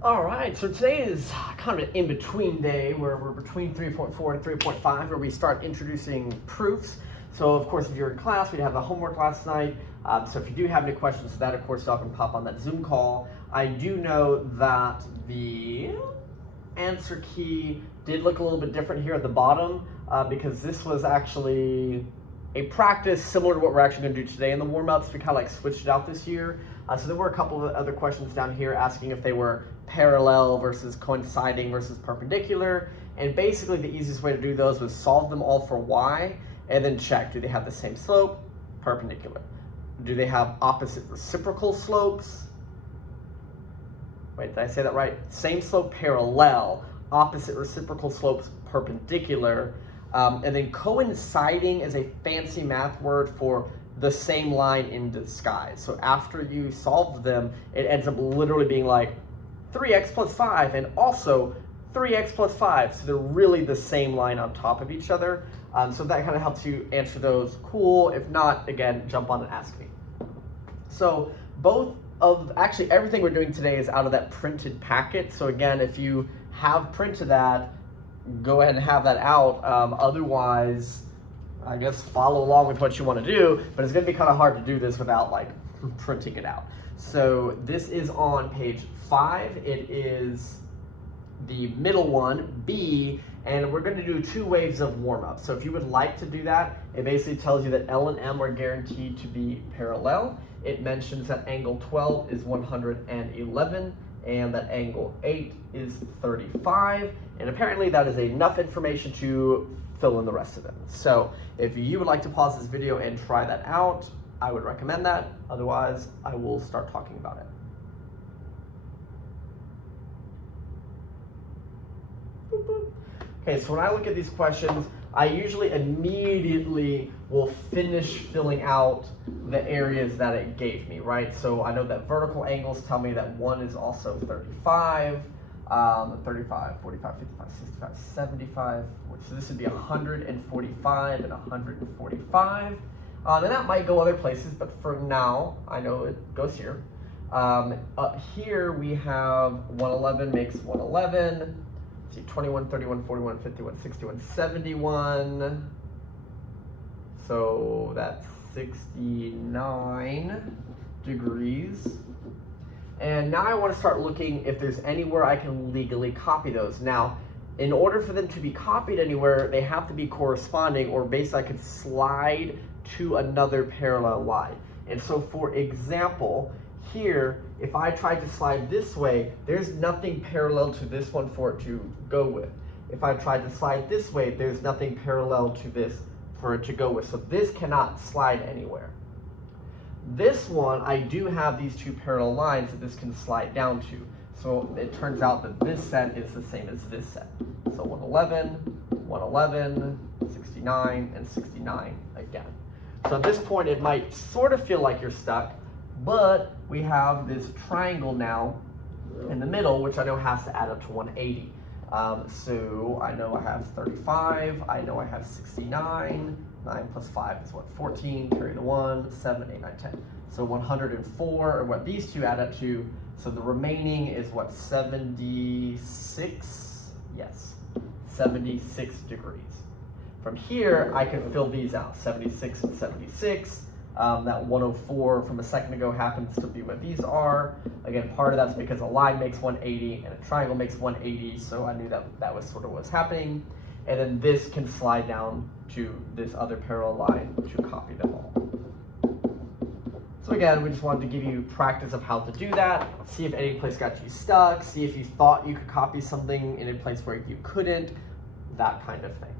All right, so today is kind of an in-between day where we're between 3.4 and 3.5 where we start introducing proofs. So of course, if you're in class, we have the homework last night. So if you do have any questions to that, of course, y'all can pop on that Zoom call. I do know that the answer key did look a little bit different here at the bottom because this was actually a practice similar to what we're actually going to do today in the warm-ups. We kind of like switched it out this year. So there were a couple of other questions down here asking if they were parallel versus coinciding versus perpendicular. And basically the easiest way to do those was solve them all for y and then check, do they have the same slope? Perpendicular. Do they have opposite reciprocal slopes? Wait, did I say that right? Same slope parallel, opposite reciprocal slopes perpendicular. And then coinciding is a fancy math word for the same line in disguise. So after you solve them, it ends up literally being like 3x plus 5 and also 3x plus 5. So they're really the same line on top of each other. So that kind of helps you answer those. Cool. If not, again, jump on and ask me. So actually everything we're doing today is out of that printed packet. So again, if you have printed that, go ahead and have that out. Otherwise, I guess follow along with what you want to do, but it's going to be kind of hard to do this without like printing it out. So this is on page 5. It is the middle one, B, and we're going to do 2 waves of warm-up. So if you would like to do that, it basically tells you that L and M are guaranteed to be parallel. It mentions that angle 12 is 111 and that angle 8 is 35. And apparently that is enough information to fill in the rest of them. So if you would like to pause this video and try that out, I would recommend that. Otherwise, I will start talking about it. Boop, boop. Okay, so when I look at these questions, I usually immediately will finish filling out the areas that it gave me, right? So I know that vertical angles tell me that 1 is also 35, 35, 45, 55, 65, 75. So this would be 145 and 145. And that might go other places, but for now, I know it goes here. Up here, we have 111 makes 111. See, 21, 31, 41, 51, 61, 71. So that's 69 degrees. And now I want to start looking if there's anywhere I can legally copy those. Now, in order for them to be copied anywhere, they have to be corresponding, or basically I could slide to another parallel line. And so for example, here, if I tried to slide this way, there's nothing parallel to this one for it to go with. If I tried to slide this way, there's nothing parallel to this for it to go with. So this cannot slide anywhere. This one, I do have these 2 parallel lines that this can slide down to. So it turns out that this set is the same as this set. So 111, 111, 69, and 69 again. So at this point, it might sort of feel like you're stuck, but we have this triangle now in the middle, which I know has to add up to 180. So I know I have 35, I know I have 69, 9 plus 5 is what, 14, carry the 1, 7, 8, 9, 10. So 104 are what these 2 add up to. So the remaining is what, 76? Yes, 76 degrees. From here, I can fill these out, 76 and 76. That 104 from a second ago happens to be what these are. Again, part of that's because a line makes 180 and a triangle makes 180, so I knew that that was sort of what's happening. And then this can slide down to this other parallel line to copy them all. So again, we just wanted to give you practice of how to do that, see if any place got you stuck, see if you thought you could copy something in a place where you couldn't, that kind of thing.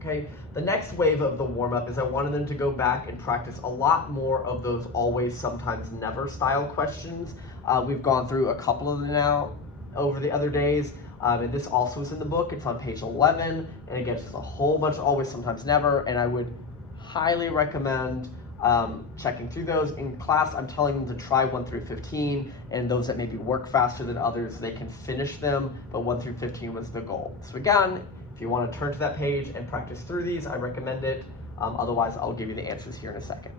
Okay, the next wave of the warm-up is I wanted them to go back and practice a lot more of those always, sometimes, never style questions. We've gone through a couple of them now over the other days, and this also is in the book. It's on page 11, and again, just a whole bunch of always, sometimes, never, and I would highly recommend checking through those. In class, I'm telling them to try 1 through 15, and those that maybe work faster than others, they can finish them, but 1 through 15 was the goal. So again, if you want to turn to that page and practice through these, I recommend it. Otherwise, I'll give you the answers here in a second.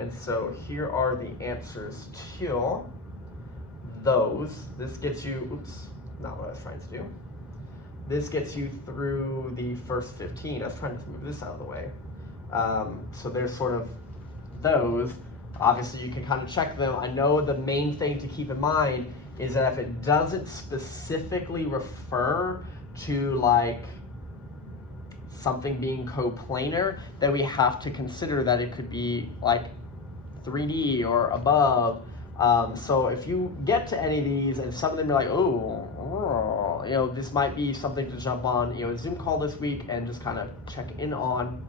And so here are the answers to those. This gets you, oops, not what I was trying to do. This gets you through the first 15. I was trying to move this out of the way. So there's sort of those. Obviously you can kind of check them. I know the main thing to keep in mind is that if it doesn't specifically refer to like something being coplanar, then we have to consider that it could be like 3D or above. So if you get to any of these and some of them are like, oh, you know, this might be something to jump on, you know, a Zoom call this week and just kind of check in on,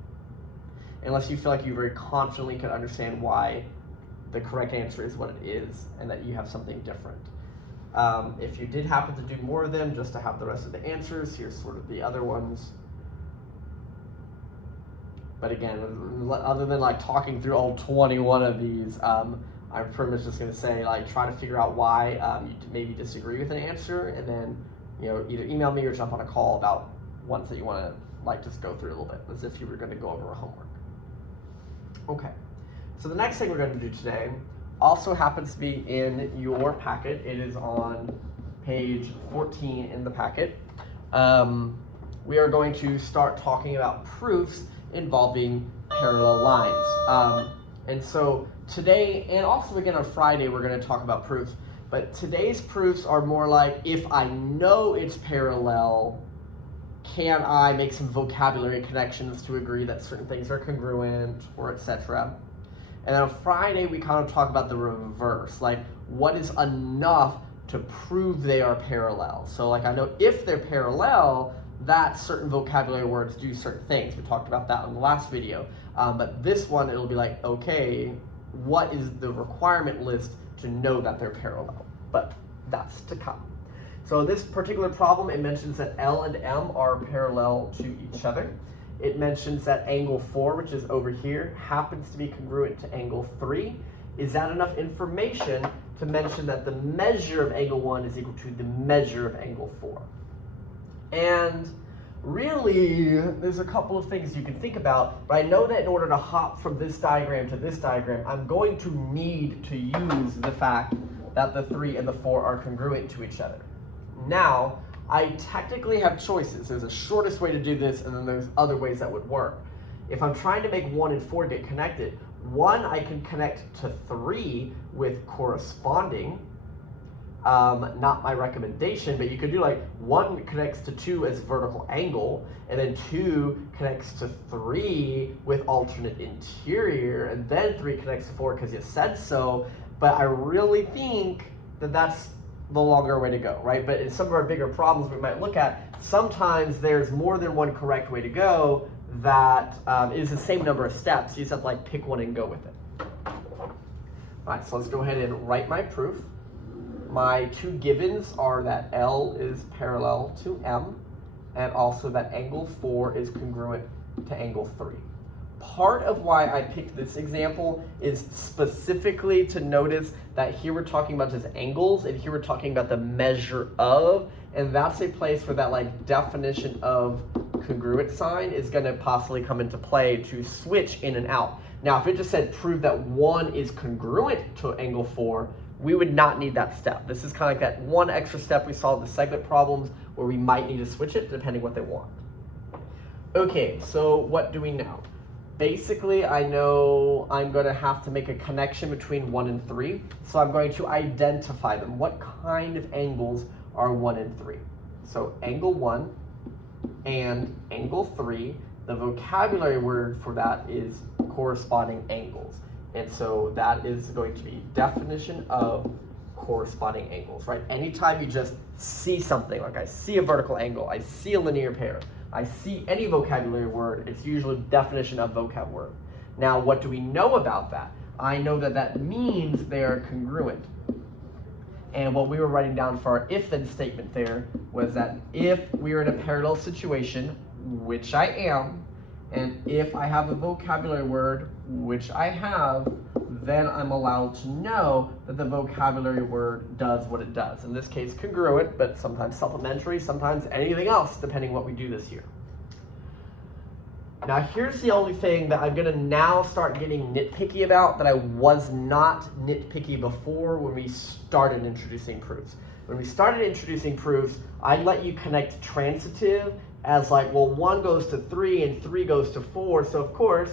unless you feel like you very confidently can understand why the correct answer is what it is and that you have something different. If you did happen to do more of them, just to have the rest of the answers, here's sort of the other ones. But again, other than like talking through all 21 of these, I'm pretty much just going to say, like, try to figure out why you maybe disagree with an answer, and then, you know, either email me or jump on a call about ones that you want to like just go through a little bit, as if you were going to go over a homework. Okay, so the next thing we're going to do today also happens to be in your packet. It is on page 14 in the packet. We are going to start talking about proofs involving parallel lines. And so today, and also again on Friday, we're going to talk about proofs, but today's proofs are more like, if I know it's parallel, can I make some vocabulary connections to agree that certain things are congruent, or etc. And then on Friday, we kind of talk about the reverse, like what is enough to prove they are parallel. So like I know if they're parallel, that certain vocabulary words do certain things. We talked about that in the last video. But this one, it'll be like, okay, what is the requirement list to know that they're parallel? But that's to come. So this particular problem, it mentions that L and M are parallel to each other. It mentions that angle 4, which is over here, happens to be congruent to angle 3. Is that enough information to mention that the measure of angle 1 is equal to the measure of angle 4? And really, there's a couple of things you can think about, but I know that in order to hop from this diagram to this diagram, I'm going to need to use the fact that the 3 and the 4 are congruent to each other. Now, I technically have choices. There's a shortest way to do this, and then there's other ways that would work. If I'm trying to make 1 and 4 get connected, 1 I can connect to 3 with corresponding. Not my recommendation, but you could do like 1 connects to 2 as vertical angle, and then 2 connects to 3 with alternate interior, and then 3 connects to 4 because you said so. But I really think that that's the longer way to go, right? But in some of our bigger problems we might look at, sometimes there's more than one correct way to go that is the same number of steps. You just have to like pick one and go with it. All right, so let's go ahead and write my proof. My two givens are that L is parallel to M, and also that angle 4 is congruent to angle 3. Part of why I picked this example is specifically to notice that here we're talking about just angles, and here we're talking about the measure of, and that's a place where that like definition of congruent sign is going to possibly come into play to switch in and out. Now, if it just said prove that 1 is congruent to angle 4, we would not need that step. This is kind of like that one extra step we saw in the segment problems where we might need to switch it depending what they want. Okay, so what do we know? Basically, I know I'm going to have to make a connection between 1 and 3, so I'm going to identify them. What kind of angles are 1 and 3? So angle 1 and angle 3, the vocabulary word for that is corresponding angles. And so that is going to be definition of corresponding angles, right? Anytime you just see something, like I see a vertical angle, I see a linear pair, I see any vocabulary word, it's usually definition of vocab word. Now, what do we know about that? I know that that means they are congruent. And what we were writing down for our if-then statement there was that if we are in a parallel situation, which I am, and if I have a vocabulary word, which I have, then I'm allowed to know that the vocabulary word does what it does. In this case, congruent, but sometimes supplementary, sometimes anything else, depending what we do this year. Now here's the only thing that I'm gonna now start getting nitpicky about that I was not nitpicky before when we started introducing proofs. When we started introducing proofs, I let you connect transitive as like, well, 1 goes to 3 and 3 goes to 4, so of course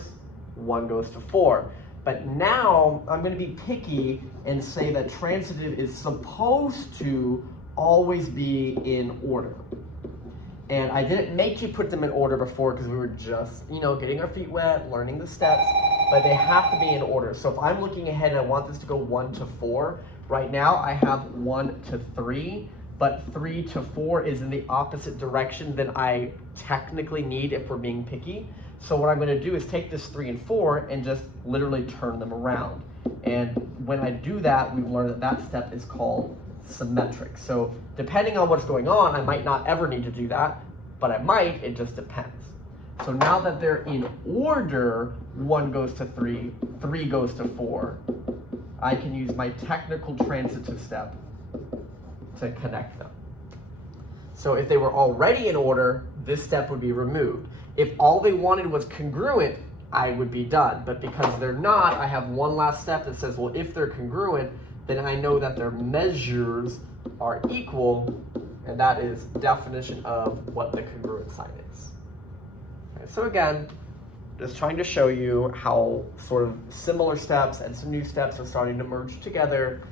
1 goes to 4. But now I'm going to be picky and say that transitive is supposed to always be in order. And I didn't make you put them in order before because we were just, getting our feet wet, learning the steps, but they have to be in order. So if I'm looking ahead and I want this to go 1 to 4, right now I have 1 to 3, but 3 to 4 is in the opposite direction than I technically need if we're being picky. So what I'm going to do is take this 3 and 4 and just literally turn them around. And when I do that, we've learned that that step is called symmetric. So depending on what's going on, I might not ever need to do that, but I might, it just depends. So now that they're in order, 1 goes to 3, 3 goes to 4, I can use my technical transitive step to connect them. So if they were already in order, this step would be removed. If all they wanted was congruent, I would be done. But because they're not, I have one last step that says, well, if they're congruent, then I know that their measures are equal, and that is definition of what the congruent sign is. Okay, so again, just trying to show you how sort of similar steps and some new steps are starting to merge together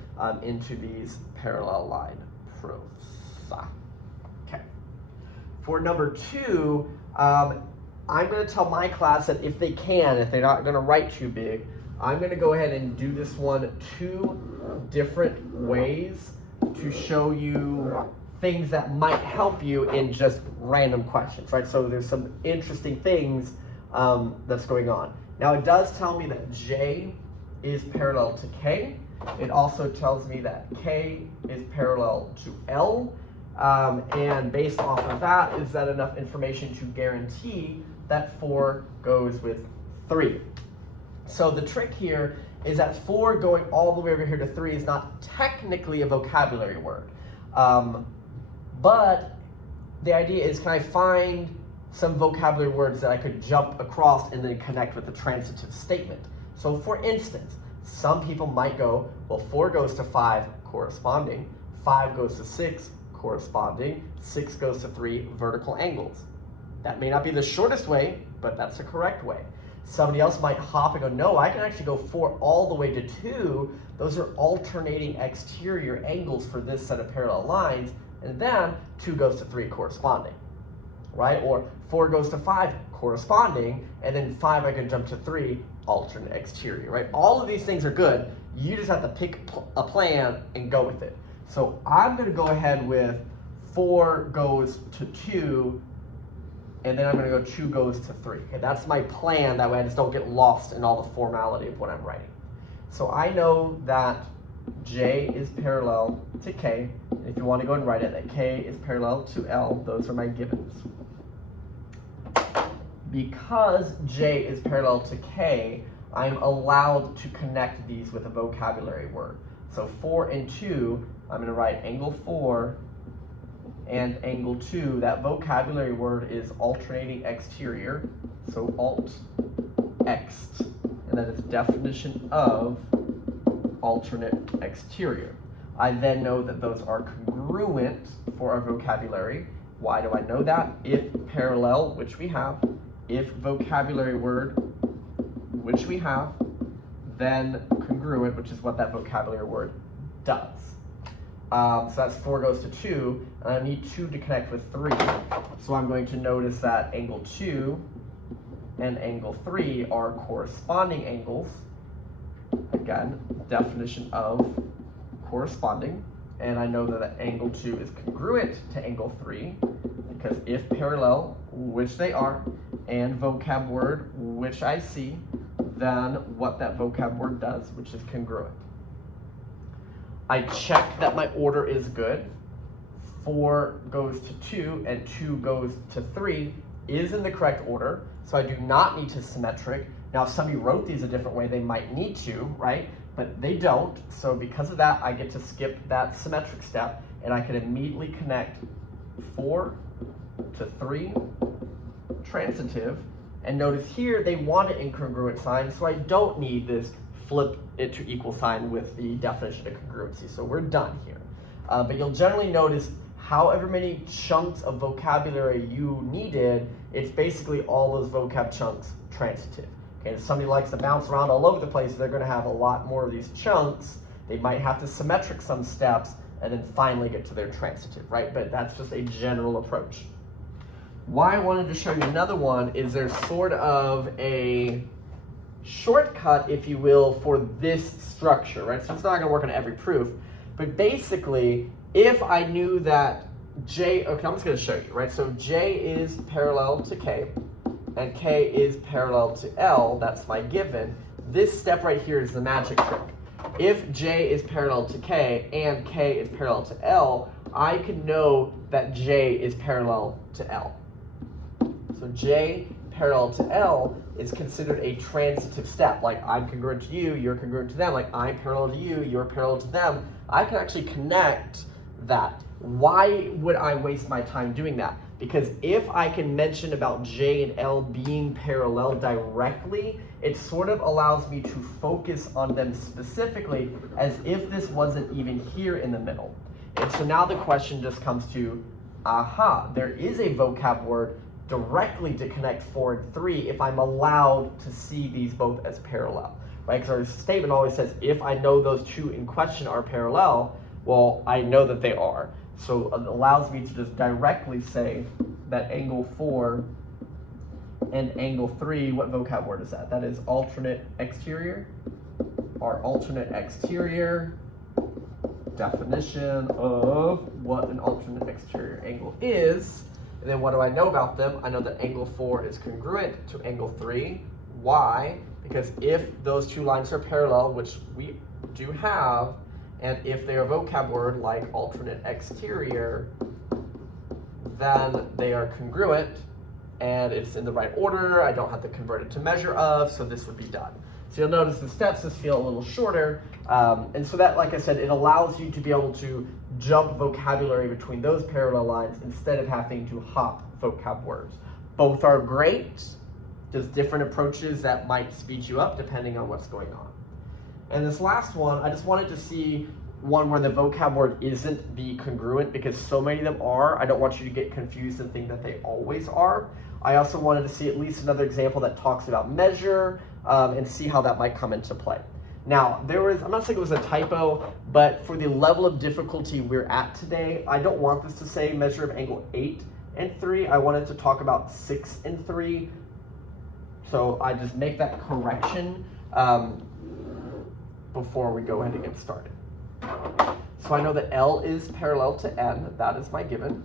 into these parallel line proofs. Okay. For number 2, I'm going to tell my class that if they're not going to write too big, I'm going to go ahead and do this one 2 different ways to show you things that might help you in just random questions, right? So there's some interesting things that's going on. Now it does tell me that J is parallel to K. It also tells me that K is parallel to L. And based off of that, is that enough information to guarantee that 4 goes with 3? So the trick here is that 4 going all the way over here to 3 is not technically a vocabulary word. But the idea is, can I find some vocabulary words that I could jump across and then connect with the transitive statement? So for instance, some people might go, well, 4 goes to 5 corresponding, 5 goes to 6 corresponding, 6 goes to 3 vertical angles. That may not be the shortest way, but that's the correct way. Somebody else might hop and go, no, I can actually go 4 all the way to 2. Those are alternating exterior angles for this set of parallel lines, and then 2 goes to 3 corresponding, right? Or 4 goes to 5 corresponding, and then 5 I can jump to 3 alternate exterior, right? All of these things are good. You just have to pick a plan and go with it. So I'm going to go ahead with 4 goes to 2, and then I'm going to go 2 goes to 3. Okay, that's my plan. That way I just don't get lost in all the formality of what I'm writing. So I know that J is parallel to K. If you want to go and write it, that K is parallel to L. Those are my givens. Because J is parallel to K, I'm allowed to connect these with a vocabulary word. So 4 and 2, I'm going to write angle 4 and angle 2. That vocabulary word is alternating exterior, so alt ext, and that is definition of alternate exterior. I then know that those are congruent for our vocabulary. Why do I know that? If parallel, which we have, if vocabulary word, which we have, then congruent, which is what that vocabulary word does. So that's 4 goes to 2, and I need 2 to connect with 3. So I'm going to notice that angle 2 and angle 3 are corresponding angles. Again, definition of corresponding. And I know that angle 2 is congruent to angle 3, because if parallel, which they are, and vocab word, which I see, then what that vocab word does, which is congruent. I check that my order is good. 4 goes to 2 and 2 goes to 3 is in the correct order, so I do not need to symmetric. Now, if somebody wrote these a different way, they might need to, right? But they don't, so because of that, I get to skip that symmetric step, and I can immediately connect 4 to 3 transitive, And notice here, they want an incongruent sign, so I don't need this flip it to equal sign with the definition of congruency. So we're done here. But you'll generally notice however many chunks of vocabulary you needed, it's basically all those vocab chunks transitive. Okay, if somebody likes to bounce around all over the place, they're going to have a lot more of these chunks. They might have to symmetric some steps and then finally get to their transitive, right? But that's just a general approach. Why I wanted to show you another one is there's sort of a shortcut, if you will, for this structure, right? So it's not going to work on every proof, but basically, if I knew that J, okay, I'm just going to show you, right? So J is parallel to K, and K is parallel to L, that's my given. This step right here is the magic trick. If J is parallel to K and K is parallel to L, I can know that J is parallel to L. So J parallel to L is considered a transitive step. Like I'm congruent to you, you're congruent to them. Like I'm parallel to you, you're parallel to them. I can actually connect that. Why would I waste my time doing that? Because if I can mention about J and L being parallel directly, it sort of allows me to focus on them specifically as if this wasn't even here in the middle. And so now the question just comes to, aha, there is a vocab word directly to connect 4 and 3 if I'm allowed to see these both as parallel, right? Because our statement always says, if I know those two in question are parallel, well, I know that they are. So it allows me to just directly say that angle 4 and angle 3, what vocab word is that? That is alternate exterior. Our alternate exterior definition of what an alternate exterior angle is. And then what do I know about them? I know that angle 4 is congruent to angle 3. Why? Because if those two lines are parallel, which we do have, and if they're a vocab word like alternate exterior, then they are congruent and it's in the right order. I don't have to convert it to measure of, so this would be done. So you'll notice the steps just feel a little shorter. And so that, like I said, it allows you to be able to jump vocabulary between those parallel lines instead of having to hop vocab words. Both are great, just different approaches that might speed you up depending on what's going on. And this last one, I just wanted to see one where the vocab word isn't the congruent because so many of them are. I don't want you to get confused and think that they always are. I also wanted to see at least another example that talks about measure and see how that might come into play. Now, I'm not saying it was a typo, but for the level of difficulty we're at today, I don't want this to say measure of angle 8 and 3. I wanted to talk about 6 and 3. So I just make that correction before we go ahead and get started. So I know that L is parallel to N, that is my given.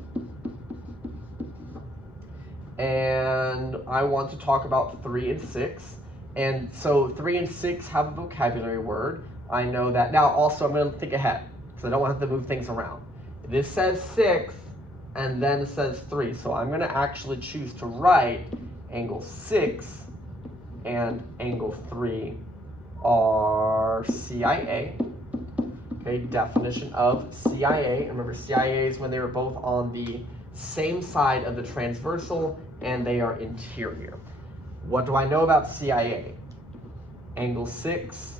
And I want to talk about 3 and 6. And so 3 and 6 have a vocabulary word. I know that. Now also I'm going to think ahead, because I don't want to have to move things around. This says 6, and then it says 3. So I'm going to actually choose to write angle 6 and angle 3 are CIA. Okay, definition of CIA. Remember, CIA is when they were both on the same side of the transversal and they are interior. What do I know about CIA? Angle 6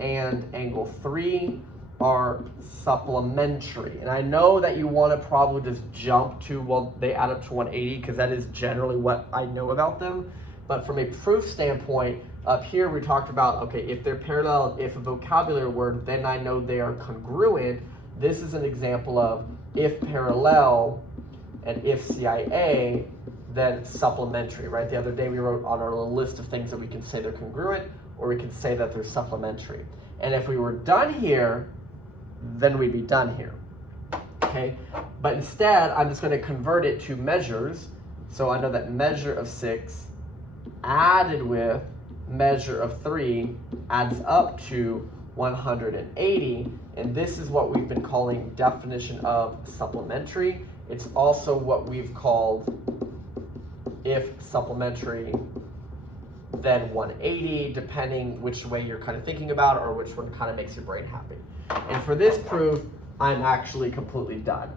and angle 3 are supplementary. And I know that you want to probably just jump to, well, they add up to 180 because that is generally what I know about them. But from a proof standpoint, up here we talked about, okay, if they're parallel, if a vocabulary word, then I know they are congruent. This is an example of if parallel and if CIA, then supplementary, right? The other day we wrote on our little list of things that we can say they're congruent or we can say that they're supplementary. And if we were done here, then we'd be done here, okay? But instead, I'm just going to convert it to measures. So I know that measure of 6 added with measure of 3 adds up to 180. And this is what we've been calling definition of supplementary. It's also what we've called if supplementary, then 180, depending which way you're kind of thinking about it or which one kind of makes your brain happy. And for this proof, I'm actually completely done.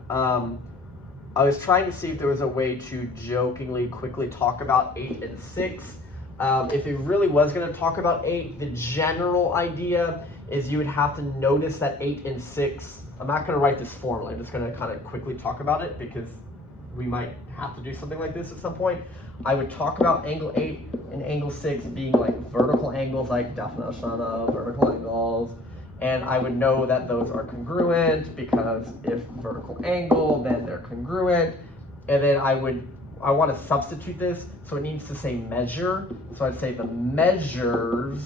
I was trying to see if there was a way to jokingly quickly talk about 8 and 6. If it really was going to talk about 8, the general idea is you would have to notice that 8 and 6, I'm not going to write this formally, I'm just going to kind of quickly talk about it because we might have to do something like this at some point. I would talk about angle 8 and angle 6 being like vertical angles, like definition of vertical angles. And I would know that those are congruent because if vertical angle, then they're congruent. And then I want to substitute this, so it needs to say measure. So I'd say the measures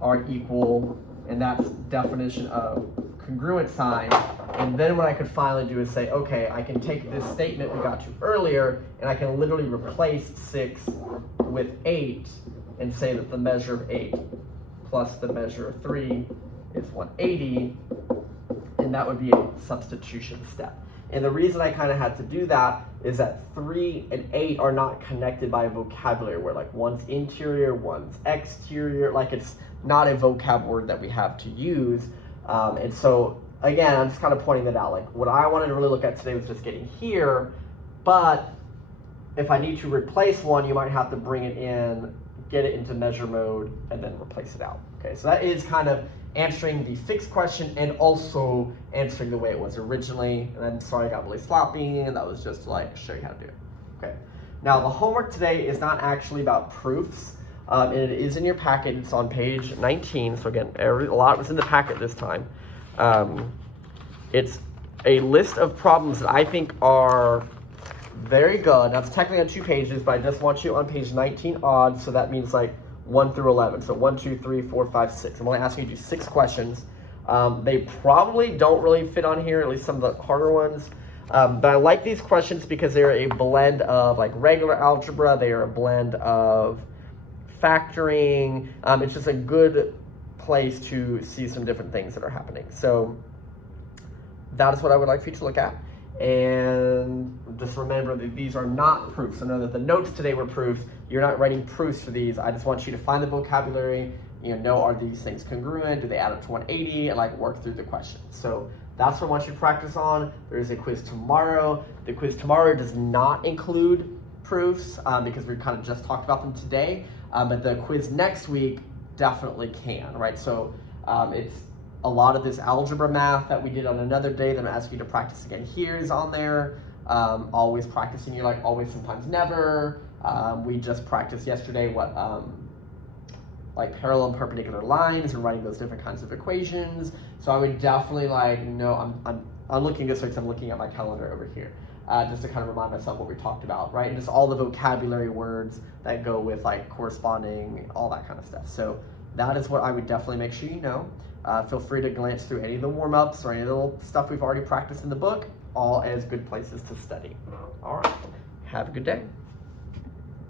are equal, and that's definition of congruent sign. And then what I could finally do is say, okay, I can take this statement we got to earlier, and I can literally replace 6 with 8 and say that the measure of 8 plus the measure of 3 is 180, and that would be a substitution step. And the reason I kind of had to do that is that 3 and 8 are not connected by a vocabulary word, like one's interior, one's exterior, like it's not a vocab word that we have to use. And so again, I'm just kind of pointing that out. Like what I wanted to really look at today was just getting here, but if I need to replace one, you might have to bring it in, get it into measure mode, and then replace it out. Okay, so that is kind of answering the fixed question and also answering the way it was originally. And I'm sorry I got really sloppy, and that was just to like show you how to do it. Okay, now the homework today is not actually about proofs, and it is in your packet. It's on page 19. So again, a lot was in the packet this time. It's a list of problems that I think are very good. That's technically on 2 pages, but I just want you on page 19 odd, so that means like 1 through 11. So 1, 2, 3, 4, 5, 6. I'm only asking you to do 6 questions. They probably don't really fit on here, at least some of the harder ones. But I like these questions because they're a blend of like regular algebra. They are a blend of factoring. It's just a good place to see some different things that are happening. So that is what I would like for you to look at. And just remember that these are not proofs. So know that the notes today were proofs. You're not writing proofs for these. I just want you to find the vocabulary, know are these things congruent? Do they add up to 180? And like work through the questions. So that's what I want you to practice on. There is a quiz tomorrow. The quiz tomorrow does not include proofs because we kind of just talked about them today. But the quiz next week definitely can, right? So it's a lot of this algebra math that we did on another day that I'm asking you to practice again here is on there. Always practicing, you're like always, sometimes never. We just practiced yesterday like parallel and perpendicular lines and writing those different kinds of equations. So I would definitely I'm looking this way because I'm looking at my calendar over here. Just to kind of remind myself what we talked about, right? And just all the vocabulary words that go with like corresponding, all that kind of stuff. So that is what I would definitely make sure you know. Feel free to glance through any of the warm-ups or any of the little stuff we've already practiced in the book, all as good places to study. All right, have a good day.